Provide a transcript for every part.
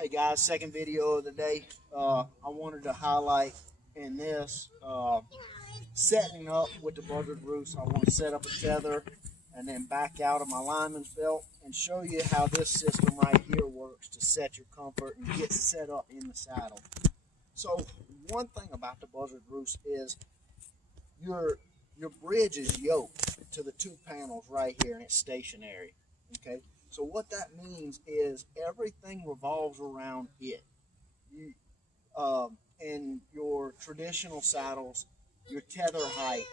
Hey guys, second video of the day. I wanted to highlight in this setting up with the Buzzard Roost. I want to set up a tether and then back out of my lineman's belt and show you how this system right here works to set your comfort and get set up in the saddle. So one thing about the Buzzard Roost is your bridge is yoked to the two panels right here and it's stationary. Okay, so what that means is everything revolves around it. In your traditional saddles, your tether height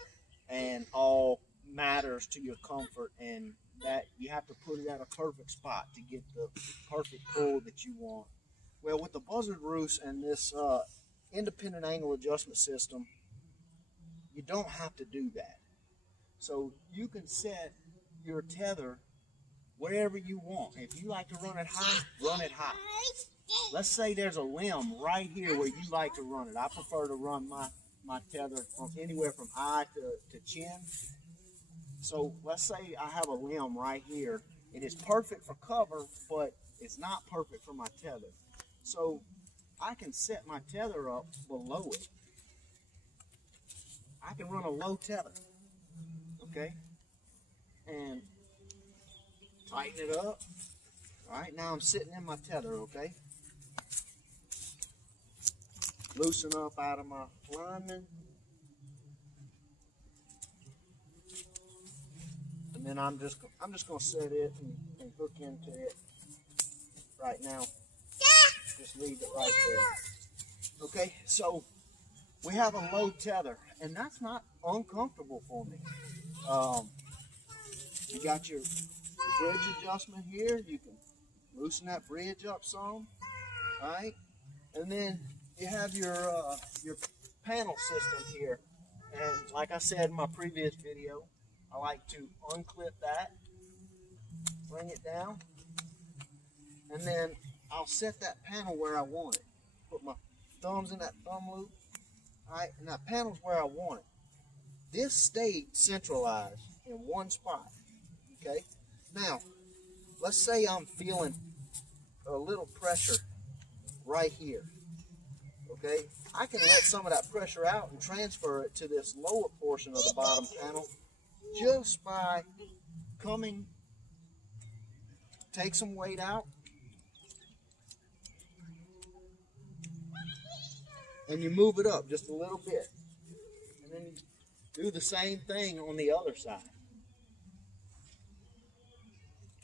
and all matters to your comfort, and that you have to put it at a perfect spot to get the perfect pull that you want. Well, with the Buzzard Roost and this independent angle adjustment system, you don't have to do that. So you can set your tether wherever you want. If you like to run it high, run it high. Let's say there's a limb right here where you like to run it. I prefer to run my tether from anywhere from eye to chin. So let's say I have a limb right here. It is perfect for cover, but it's not perfect for my tether. So I can set my tether up below it. I can run a low tether, okay? And tighten it up. All right, now I'm sitting in my tether, okay? Loosen up out of my lineman. And then I'm just gonna set it and hook into it right now. Just leave it right there. Okay, so we have a low tether, and that's not uncomfortable for me. You got your bridge adjustment here. You can loosen that bridge up some, right? And then you have your panel system here. And like I said in my previous video, I like to unclip that, bring it down, and then I'll set that panel where I want it. Put my thumbs in that thumb loop, all right? And that panel's where I want it. This stayed centralized in one spot, okay? Now, let's say I'm feeling a little pressure right here, okay? I can let some of that pressure out and transfer it to this lower portion of the bottom panel just by take some weight out, and you move it up just a little bit. And then you do the same thing on the other side.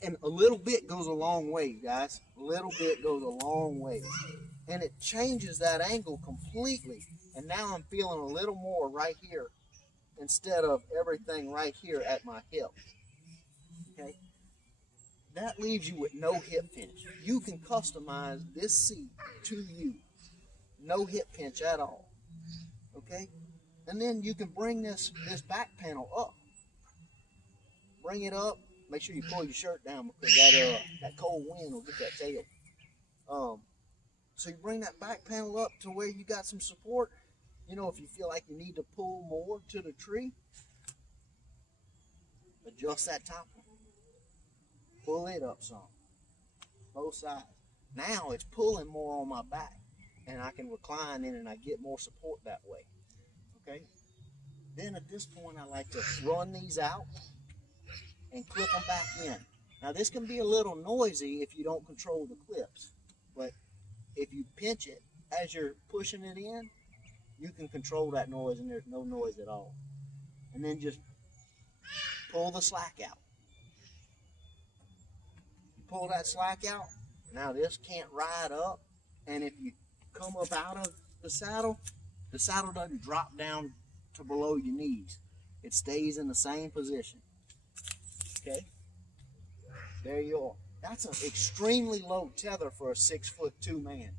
And a little bit goes a long way, guys. A little bit goes a long way. And it changes that angle completely. And now I'm feeling a little more right here instead of everything right here at my hip. Okay? That leaves you with no hip pinch. You can customize this seat to you. No hip pinch at all. Okay? And then you can bring this back panel up. Bring it up. Make sure you pull your shirt down because that cold wind will get that tail. So you bring that back panel up to where you got some support. You know, if you feel like you need to pull more to the tree, adjust that top one. Pull it up some. Both sides. Now it's pulling more on my back, and I can recline in and I get more support that way. Okay? Then at this point, I like to run these out and clip them back in. Now this can be a little noisy if you don't control the clips, but if you pinch it as you're pushing it in, you can control that noise and there's no noise at all. And then just pull the slack out. You pull that slack out, now this can't ride up, and if you come up out of the saddle doesn't drop down to below your knees. It stays in the same position. Okay, there you are. That's an extremely low tether for a 6'2" man.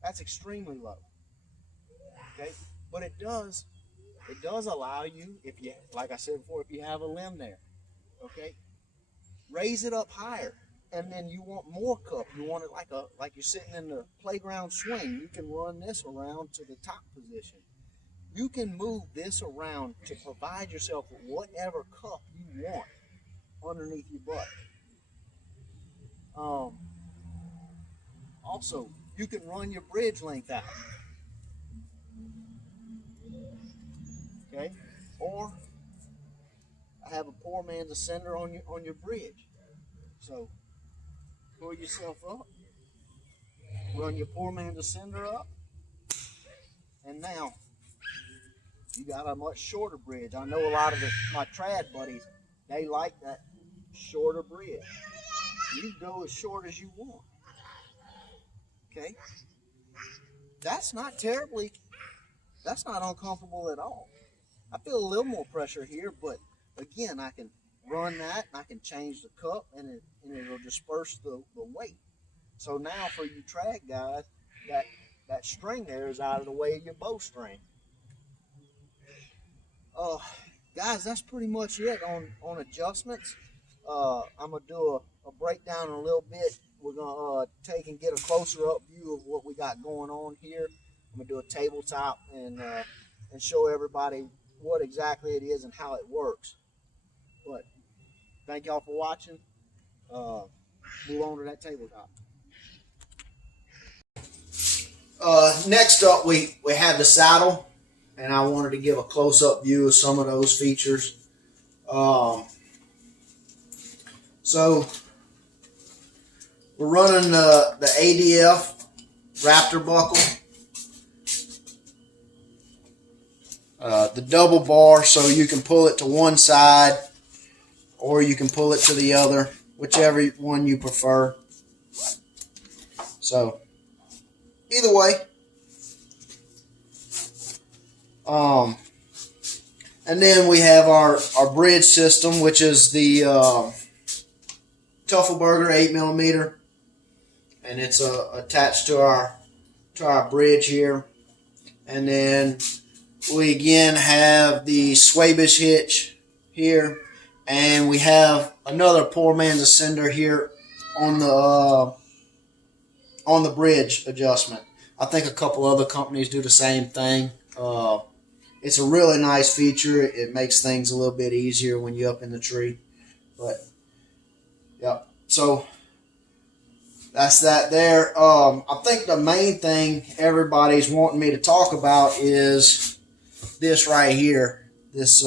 That's extremely low. Okay, but it does allow you, if you, like I said before, if you have a limb there, okay, raise it up higher, and then you want more cup. You want it like you're sitting in the playground swing. You can run this around to the top position. You can move this around to provide yourself with whatever cup you want underneath your butt. Also, you can run your bridge length out. Okay? Or I have a poor man's ascender on your bridge. So pull yourself up, run your poor man's ascender up, and now you got a much shorter bridge. I know a lot of my trad buddies, they like that shorter bridge. You go as short as you want. Okay? That's not uncomfortable at all. I feel a little more pressure here, but again, I can run that, and I can change the cup, and it'll disperse the weight. So now for you trad guys, that string there is out of the way of your bowstring. Guys, that's pretty much it on adjustments. I'm going to do a breakdown in a little bit. We're going to take and get a closer up view of what we got going on here. I'm going to do a tabletop and show everybody what exactly it is and how it works. But thank y'all for watching. Move on to that tabletop. Next up, we have the saddle, and I wanted to give a close-up view of some of those features. So we're running the ADF Raptor buckle, the double bar, so you can pull it to one side or you can pull it to the other, whichever one you prefer. So either way. And then we have our bridge system, which is the Tuffelberger 8mm, and it's attached to our bridge here. And then we again have the Swabish hitch here, and we have another poor man's ascender here on the bridge adjustment. I think a couple other companies do the same thing. It's a really nice feature. It makes things a little bit easier when you're up in the tree. But yeah, so that's that there. I think the main thing everybody's wanting me to talk about is this right here, this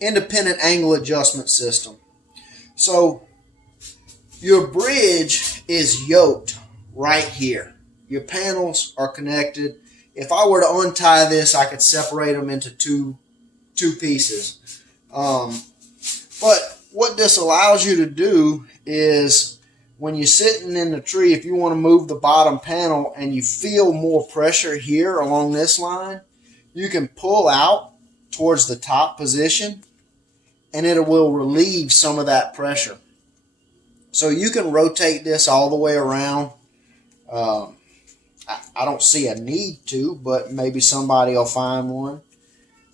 independent angle adjustment system. So your bridge is yoked right here. Your panels are connected. If I were to untie this, I could separate them into two pieces. But what this allows you to do is when you're sitting in the tree, if you want to move the bottom panel and you feel more pressure here along this line, you can pull out towards the top position and it will relieve some of that pressure. So you can rotate this all the way around. I don't see a need to, but maybe somebody will find one.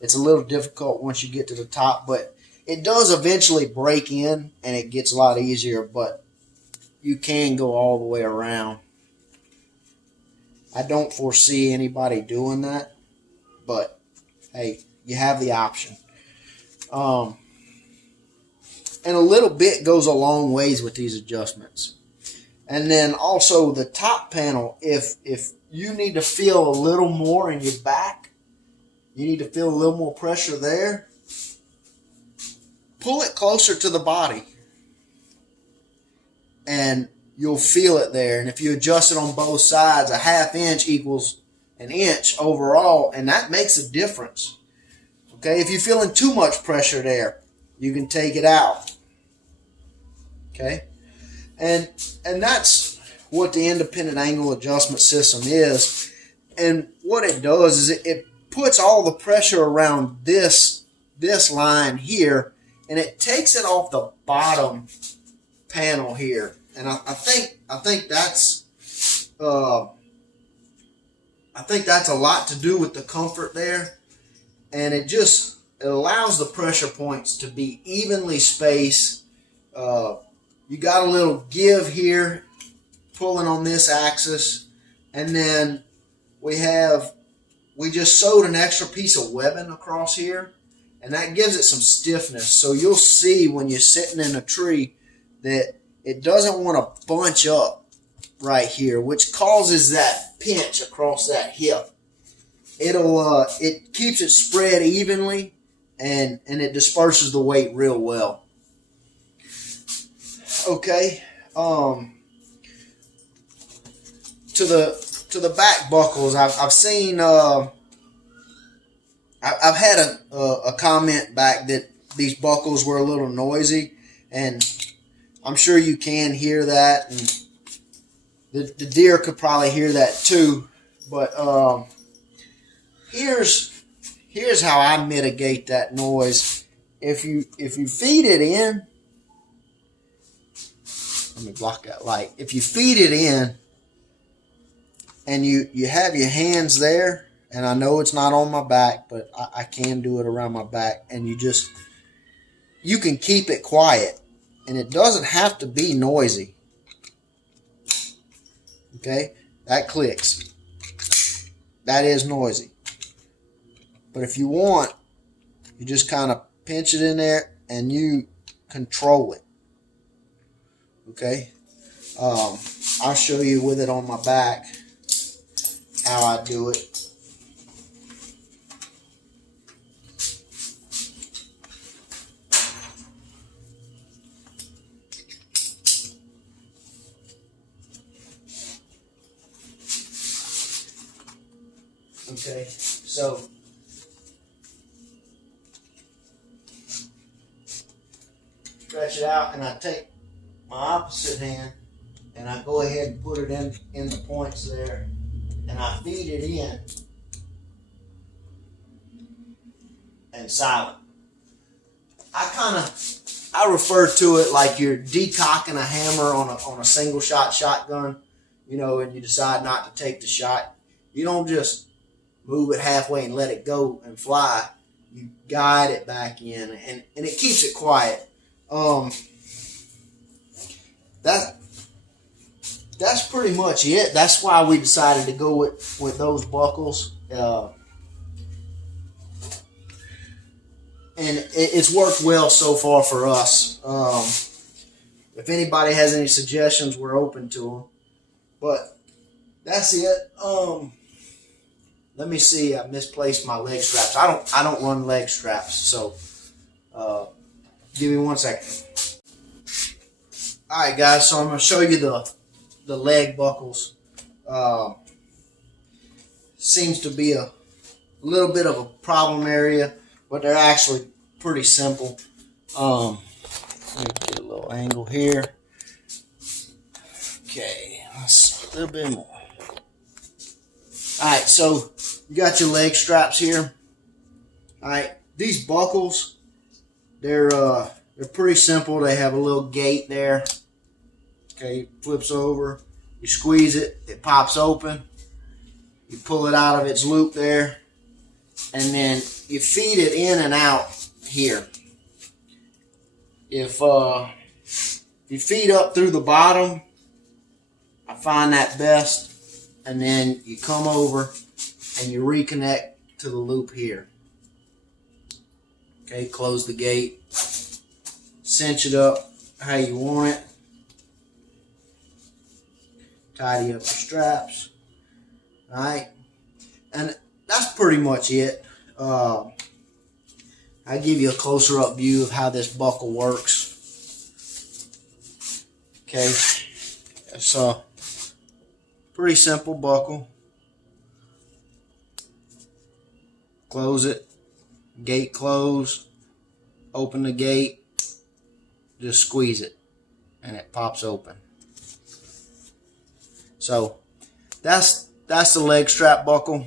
It's a little difficult once you get to the top, but it does eventually break in and it gets a lot easier, but you can go all the way around. I don't foresee anybody doing that, but hey, you have the option. And a little bit goes a long ways with these adjustments. And then also the top panel, if you need to feel a little more in your back, you need to feel a little more pressure there, pull it closer to the body and you'll feel it there. And if you adjust it on both sides, a ½ inch equals an inch overall, and that makes a difference. Okay, if you're feeling too much pressure there, you can take it out. Okay, and that's what the independent angle adjustment system is. And what it does is it puts all the pressure around this line here, and it takes it off the bottom panel here. And I think that's a lot to do with the comfort there, and it allows the pressure points to be evenly spaced. You got a little give here, pulling on this axis, and then we just sewed an extra piece of webbing across here, and that gives it some stiffness. So you'll see when you're sitting in a tree that it doesn't want to bunch up right here, which causes that pinch across that hip. It keeps it spread evenly, and it disperses the weight real well. Okay, to the back buckles, I've seen I've had a comment back that these buckles were a little noisy, and I'm sure you can hear that, and the deer could probably hear that too. But here's how I mitigate that noise. If you feed it in, let me block that light. If you feed it in and you have your hands there, and I know it's not on my back, but I can do it around my back, and you can keep it quiet, and it doesn't have to be noisy. Okay, that clicks. That is noisy. But if you want, you just kind of pinch it in there and you control it. Okay, I'll show you with it on my back how I do it. Okay, so stretch it out, and I take my opposite hand and I go ahead and put it in the points there, and I feed it in and silent. I refer to it like you're decocking a hammer on a single shot shotgun, you know, and you decide not to take the shot. You don't just move it halfway and let it go and fly. You guide it back in, and it keeps it quiet. That's pretty much it. That's why we decided to go with those buckles. And it's worked well so far for us. If anybody has any suggestions, we're open to them. But that's it. Let me see. I misplaced my leg straps. I don't run leg straps, so give me 1 second. All right, guys. So I'm going to show you the leg buckles. Seems to be a little bit of a problem area, but they're actually pretty simple. Let me get a little angle here. Okay, let's a little bit more. All right, so you got your leg straps here. All right, these buckles, they're pretty simple. They have a little gate there. Okay, it flips over. You squeeze it, it pops open. You pull it out of its loop there, and then you feed it in and out here. If you feed up through the bottom, I find that best, and then you come over and you reconnect to the loop here. Okay, close the gate, cinch it up how you want it, tidy up your straps. All right, and that's pretty much it. I'll give you a closer up view of how this buckle works. Okay, it's a pretty simple buckle. Close it, gate close, open the gate, just squeeze it, and it pops open. So that's the leg strap buckle.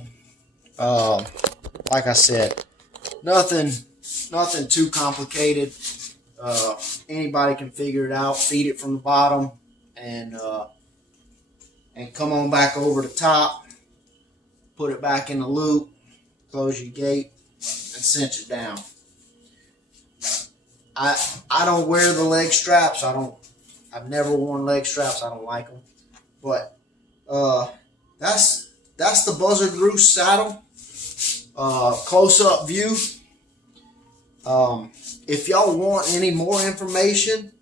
Like I said, nothing too complicated. Anybody can figure it out. Feed it from the bottom, and come on back over the top. Put it back in the loop. Close your gate and cinch it down. I don't wear the leg straps. I've never worn leg straps. I don't like them. But that's the Buzzard Roost Saddle. Close-up view. If y'all want any more information,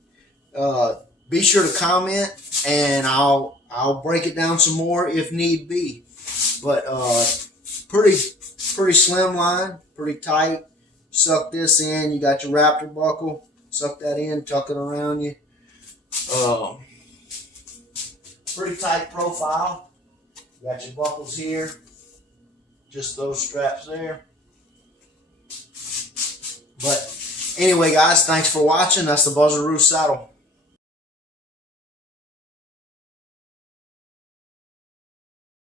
be sure to comment, and I'll I'll break it down some more if need be. But pretty slim line, pretty tight. Suck this in. You got your Raptor buckle. Suck that in, tuck it around you. Pretty tight profile. You got your buckles here. Just those straps there. But anyway, guys, thanks for watching. That's the Buzzard Roost Saddle.